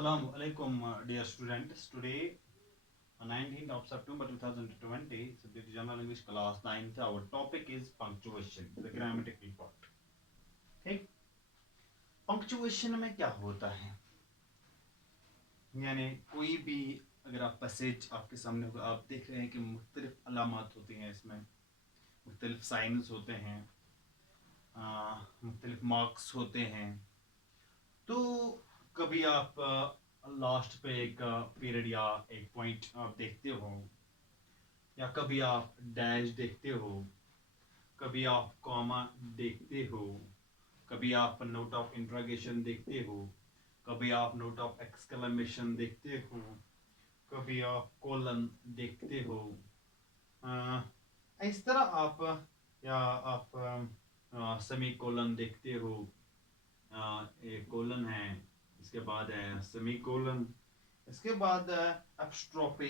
Assalamu alaikum, dear students. Today, 19th of September 2020, subject General English class 9th. Our topic is punctuation, the grammatical part. ठीक, punctuation में क्या होता है? यानी कोई भी अगर आप पैसेज आपके सामने होगा, आप देख रहे हैं कि मुख्तलिफ अलामात होती हैं, इसमें मुख्तलिफ साइंस होते हैं, मुख्तलिफ मार्क्स होते हैं. तो कभी आप लास्ट पे एक पीरियड या एक पॉइंट आप देखते हो, या कभी आप डैश देखते हो, कभी आप कॉमा देखते हो, कभी आप नोट ऑफ इंट्रोगेशन देखते हो, कभी आप नोट ऑफ एक्सक्लेमेशन देखते हो, कभी आप कोलन देखते हो. इस तरह आप या आप सेमी कोलन देखते हो. एक कोलन है, इसके बाद है सेमी कोलन, इसके बाद एपस्ट्रोफी,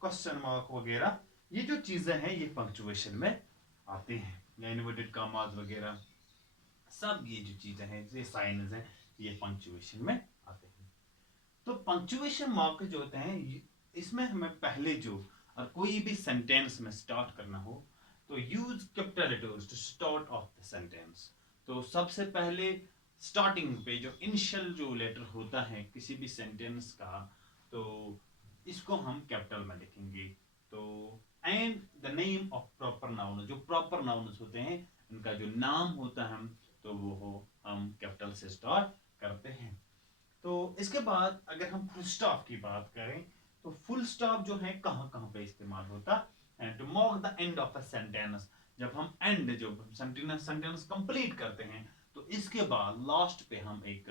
क्वेश्चन मार्क वगैरह. ये जो चीजें हैं ये पंक्चुएशन में आते हैं, या इन्वर्टेड कॉमास वगैरह. सब ये जो चीजें हैं, ये साइंस हैं, ये पंक्चुएशन में आते हैं. तो पंक्चुएशन मार्क जो होते हैं, इसमें हमें पहले जो और कोई भी सेंटेंस में स्टार्ट करना हो तो use capital letters to start off the sentence. तो सबसे पहले स्टार्टिंग पे जो इनिशियल जो लेटर होता है किसी भी सेंटेंस का, तो इसको हम कैपिटल में लिखेंगे. तो and the name of proper noun, जो प्रॉपर नाउन्स होते हैं उनका जो नाम होता है तो वो हम कैपिटल से स्टार्ट करते हैं. तो इसके बाद अगर हम फुल स्टॉप की बात करें तो फुल स्टॉप जो है कहाँ कहाँ पे इस्तेमाल होता है? To mark the end of a sentence. जब हम एंड जो सेंटेंस कंप्लीट करते हैं तो इसके बाद लास्ट पे हम एक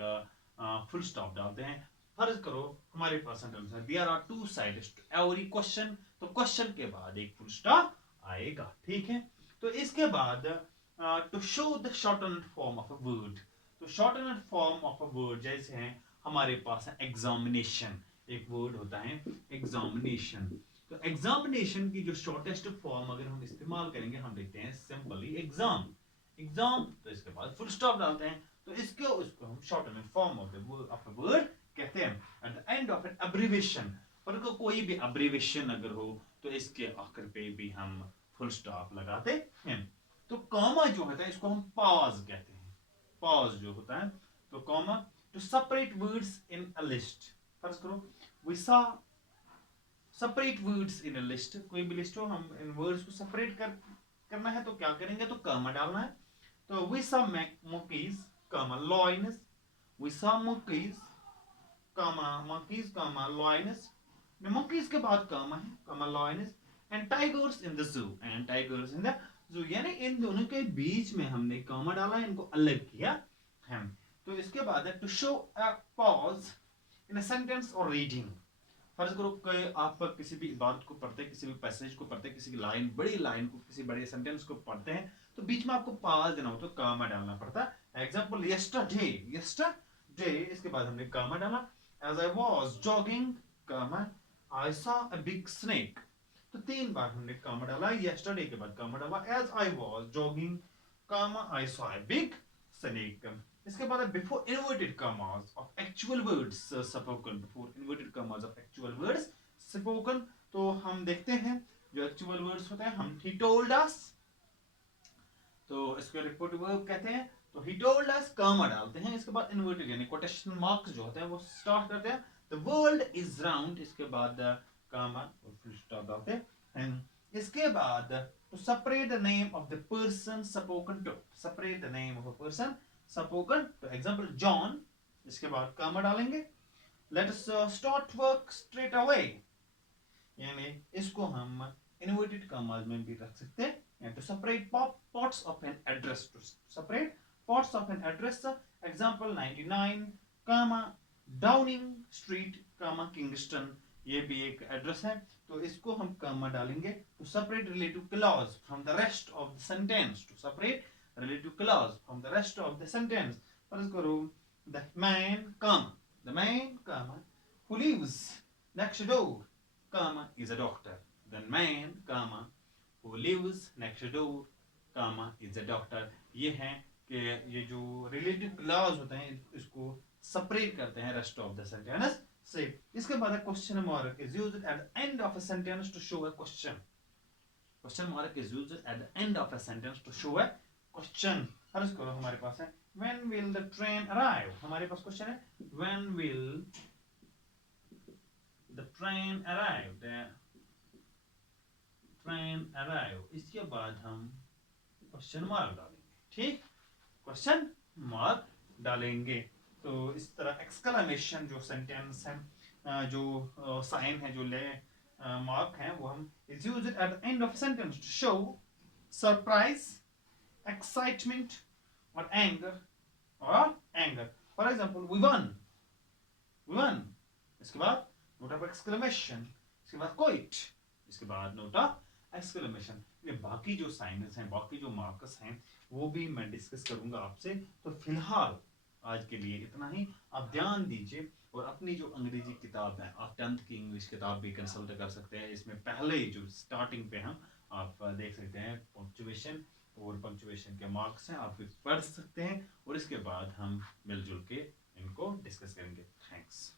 फुल स्टॉप डालते हैं. फर्ज करो हमारे पास सेंटेंस है there are two sides to every question, तो क्वेश्चन के बाद एक फुल स्टॉप आएगा. ठीक है. तो इसके बाद to show the shortened form of a word. तो shortened form of a word जैसे हैं हमारे पास है एग्जामिनेशन, एक वर्ड होता है एग्जामिनेशन. तो एग्जामिनेशन की जो शॉर्टेस्ट फॉर्म अगर हम इस्तेमाल करेंगे, हम लिखते हैं सिंपली एग्जाम. एग्जाम, तो इसके बाद फुल स्टॉप डालते हैं. तो उसको हम shorten form of the word कहते हैं. At the end of an abbreviation, पर कोई भी अब्रिविएशन अगर हो तो इसके आखिर पे भी हम फुल स्टॉप लगाते हैं. तो कॉमा जो होता है इसको हम पॉज कहते हैं. पॉज जो होता है, तो comma to separate words in a list. फर्ज करो we saw separate words in a list. कोई भी लिस्ट हो, हम इन वर्ड्स को सेपरेट करना है तो क्या करेंगे, तो कॉमा डालना है. तो we saw monkeys, lions. We saw monkeys, lions. monkeys के बाद है, lions. And tigers in the zoo. And tigers in the zoo. यानी इन दोनों के बीच में हमने कॉमा डाला, इनको अलग किया है. तो इसके बाद है to show a pause in a sentence or reading. फर्ज करो कि आप किसी भी बात को पढ़ते हैं, किसी भी पैसेज को पढ़ते हैं, किसी की लाइन, बड़ी लाइन को, किसी बड़े सेंटेंस को पढ़ते हैं, तो बीच में आपको पॉज देना हो तो कॉमा डालना पड़ता है. एग्जांपल यस्टरडे, इसके बाद हमने कॉमा डाला. As I was jogging, comma, I saw a big snake. तो 3 बार हमने कॉमा डाला. यस्टरडे के बाद कॉमा डाला. As I was jogging, comma, I saw a big snake. इसके बाद before inverted commas of actual words spoken. Before inverted commas of actual words spoken. तो हम देखते हैं जो एक्चुअल वर्ड्स होते हैं, हम ही टोल्ड अस, तो इसको रिपोर्ट वर्ब कहते हैं. तो ही टोल्ड अस, कॉमा डालते हैं. इसके बाद इन्वर्टेड यानी कोटेशन मार्क्स जो होते हैं वो स्टार्ट करते हैं. द वर्ल्ड इज राउंड, इसके बाद कॉमा और फुल स्टॉप डालते हैं. इसके बाद to separate the name of the person spoken to. Separate the name of a person spoken. तो एग्जांपल जॉन, इसके बाद कॉमा डालेंगे. Let us start work straight away, यानी इसको हम इन्वर्टेड कॉमास में भी रख सकते हैं. to separate parts of an address, to separate parts of an address. example 99, comma, Downing Street, comma, Kingston. ये भी एक एड्रेस है, तो इसको हम कॉमा डालेंगे. to separate relative clause from the rest of the sentence. to separate relative clause from the rest of the sentence. फर्ज करो the man, comma, the man, comma, who lives next door, comma, is a doctor. the man, comma, who lives next door, comma, is a doctor. ये है कि ये जो relative clause होते हैं इसको सेपरेट करते हैं रेस्ट ऑफ द सेंटेंस से इसके बाद है question mark is used at the end of a sentence to show a question question mark is used at the end of a sentence to show a question हर इसको हमारे पास है when will the train arrive हमारे पास question है when will the train arrive the train arrive इसके बाद हम question mark डालेंगे ठीक क्वेश्चन मार्क डालेंगे तो इस तरह एक्सक्लेमेशन जो सेंटेंस है जो साइन है जो ले मार्क है वो हम is used at the end of sentence to show surprise excitement और anger for example we won इसके बाद नोट ऑफ एक्सक्लेमेशन इसके बाद क्विट इसके बाद नोट ऑफ एक्सक्लेमेशन ये बाकी जो साइंस हैं बाकी जो मार्कर्स हैं वो भी मैं डिस्कस करूंगा आपसे तो फिलहाल आज के लिए इतना ही आप ध्यान दीजिए और अपनी जो अंग्रेजी किताब है आप 10th की इंग्लिश किताब भी कंसल्ट कर सकते हैं इसमें पहले ही जो स्टार्टिंग पे हम आप देख सकते हैं पंक्चुएशन और पंक्चुएशन के मार्क्स हैं आप भी पढ़ सकते हैं और इसके बाद हम मिलजुल के इनको डिस्कस करेंगे थैंक्स